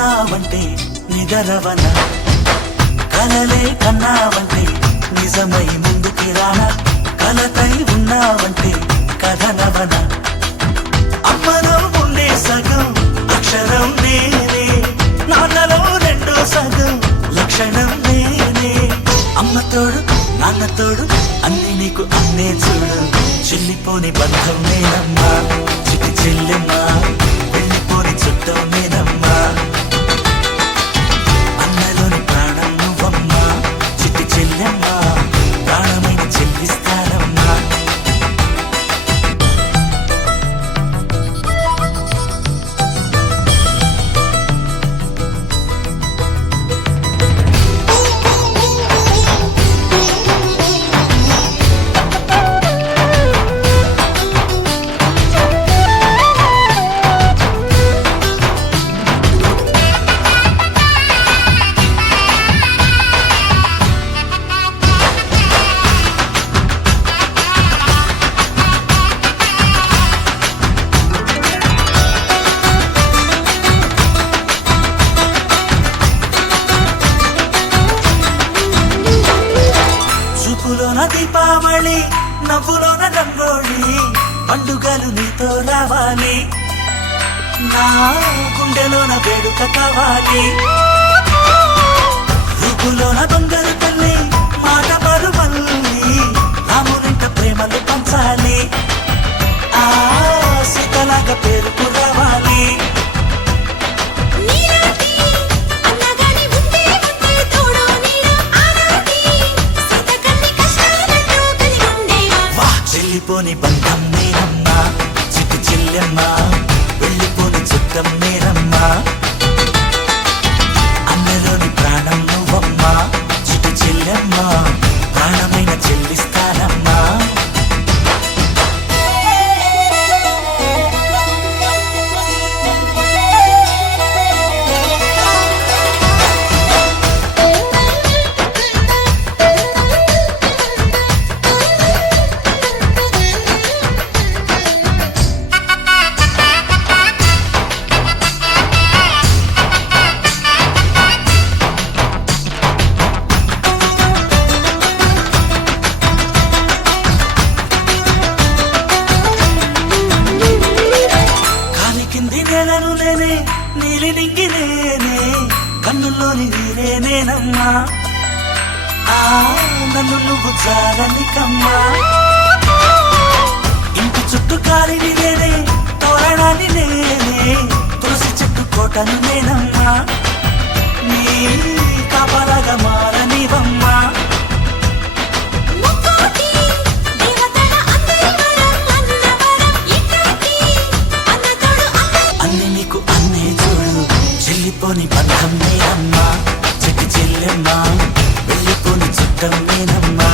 ఉన్నావంటే నిదరవన, కలలే కన్నావంటే నిజమై ముందుకి రానా, కలతై ఉన్నావంటే కథనవన. అమ్మలో ఉండే సగం అక్షరం నేనే, నాన్నలో రెండో సగం లక్షణం నేనే. అమ్మ తోడు నాన్న తోడు అన్ని నీకు అన్నే చూడు, చెల్లిపోని బంధం నేనమ్మా చిట్టి చెల్లెమ్మా, వెళ్ళిపోని చుట్టం నేనమ్మా. అన్నలోని ప్రాణం నువ్వమ్మా చిట్టి చెల్లెమ్మా, ప్రాణమైన చెల్లిస్తానమ్మా. చూపులోన దీపావళి, నవ్వులోన రంగోళి, పండుగలు నీతో రావాలి, నా గుండెలోన వేడుక కావాలి. రూపులోన దొంగలు తల్లి, మాట పరుమల్లి, రామునింట ప్రేమలు పంచాలి, ఆ సీతలాగా పేరుకు రావాలి. వెళ్ళిపోని బంధం నేనమ్మా చిట్టి చెల్లెమ్మా, వెళ్ళిపోని చుట్టం నేనమ్మా. అన్నలోని ప్రాణం నువ్వమ్మా చిట్టి చెల్లెమ్మా, ప్రాణమైన చెల్లిస్తానమ్మా. నేలను నేనే నీలి నింగి నేనే, కన్నుల్లోని నీరే నేనమ్మా, ఆ నన్ను నువ్వు జారనికమ్మా. ఇంటి చుట్టూ కాలిని నేనే, తోరణాన్ని నేనే, తులసి చెట్టు కోటను నేనమ్మా, నీ కాపలాగా మారనివమ్మా. వెళ్ళిపోని బంధం నేనమ్మా చిట్టి చెల్లెమ్మా, వెళ్ళిపోని చుట్టం నేనమ్మా.